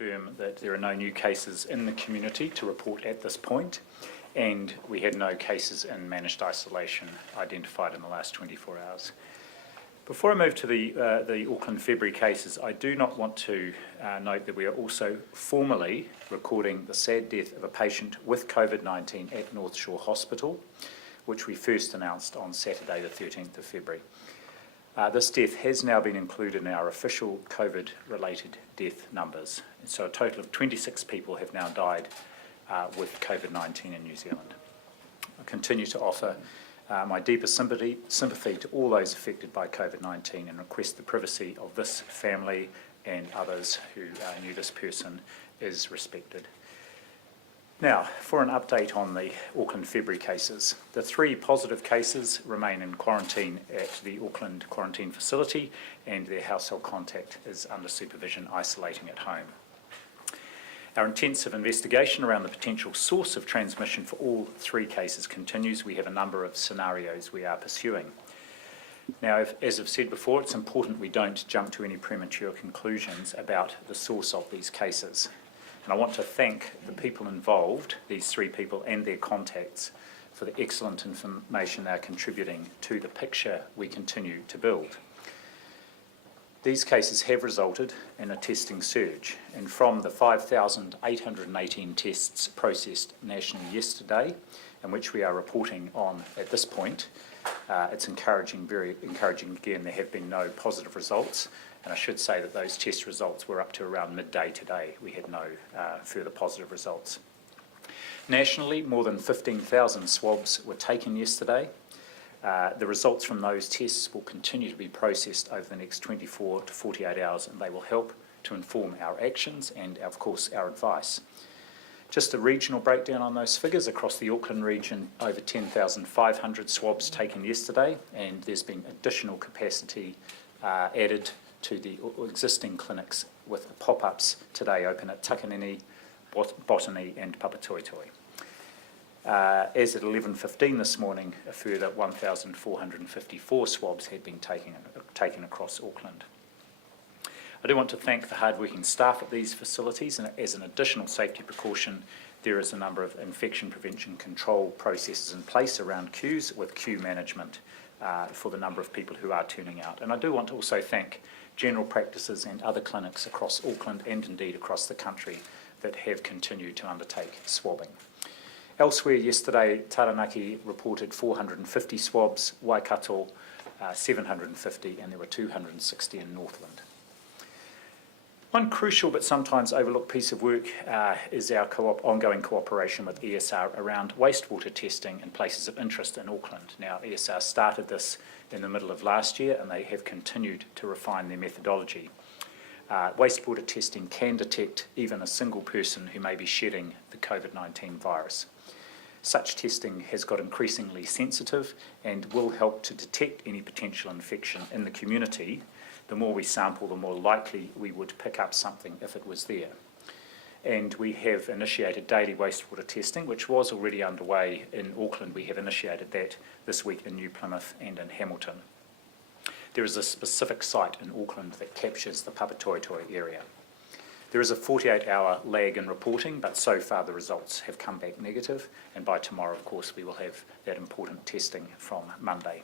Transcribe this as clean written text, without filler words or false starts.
confirm that there are no new cases in the community to report at this point, and we had no cases in managed isolation identified in the last 24 hours. Before I move to the Auckland February cases, I do not want to note that we are also formally recording the sad death of a patient with COVID-19 at North Shore Hospital, which we first announced on Saturday the 13th of February. This death has now been included in our official COVID-related death numbers. And so a total of 26 people have now died with COVID-19 in New Zealand. I continue to offer my deepest sympathy to all those affected by COVID-19 and request the privacy of this family and others who knew this person is respected. Now, for an update on the Auckland February cases. The 3 positive cases remain in quarantine at the Auckland quarantine facility, and their household contact is under supervision, isolating at home. Our intensive investigation around the potential source of transmission for all 3 cases continues. We have a number of scenarios we are pursuing. Now, as I've said before, it's important we don't jump to any premature conclusions about the source of these cases. And I want to thank the people involved, these 3 people and their contacts, for the excellent information they're contributing to the picture we continue to build. These cases have resulted in a testing surge, and from the 5,818 tests processed nationally yesterday, and which we are reporting on at this point, it's encouraging, very encouraging again. There have been no positive results, and I should say that those test results were up to around midday today. We had no further positive results. Nationally, more than 15,000 swabs were taken yesterday. The results from those tests will continue to be processed over the next 24 to 48 hours, and they will help to inform our actions and, of course, our advice. Just a regional breakdown on those figures. Across the Auckland region, over 10,500 swabs taken yesterday, and there's been additional capacity added to the existing clinics with pop-ups today open at Takanini, Botany and Papatoetoe. As at 11:15 this morning, a further 1,454 swabs had been taken across Auckland. I do want to thank the hard-working staff at these facilities, and as an additional safety precaution, there is a number of infection prevention control processes in place around queues with queue management for the number of people who are turning out. And I do want to also thank general practices and other clinics across Auckland and indeed across the country that have continued to undertake swabbing. Elsewhere yesterday, Taranaki reported 450 swabs, Waikato 750, and there were 260 in Northland. One crucial but sometimes overlooked piece of work is our ongoing cooperation with ESR around wastewater testing in places of interest in Auckland. Now, ESR started this in the middle of last year, and they have continued to refine their methodology. Wastewater testing can detect even a single person who may be shedding the COVID-19 virus. Such testing has got increasingly sensitive and will help to detect any potential infection in the community. The more we sample, the more likely we would pick up something if it was there. And we have initiated daily wastewater testing, which was already underway in Auckland. We have initiated that this week in New Plymouth and in Hamilton. There is a specific site in Auckland that captures the Papatoetoe area. There is a 48-hour lag in reporting, but so far the results have come back negative, and by tomorrow, of course, we will have that important testing from Monday.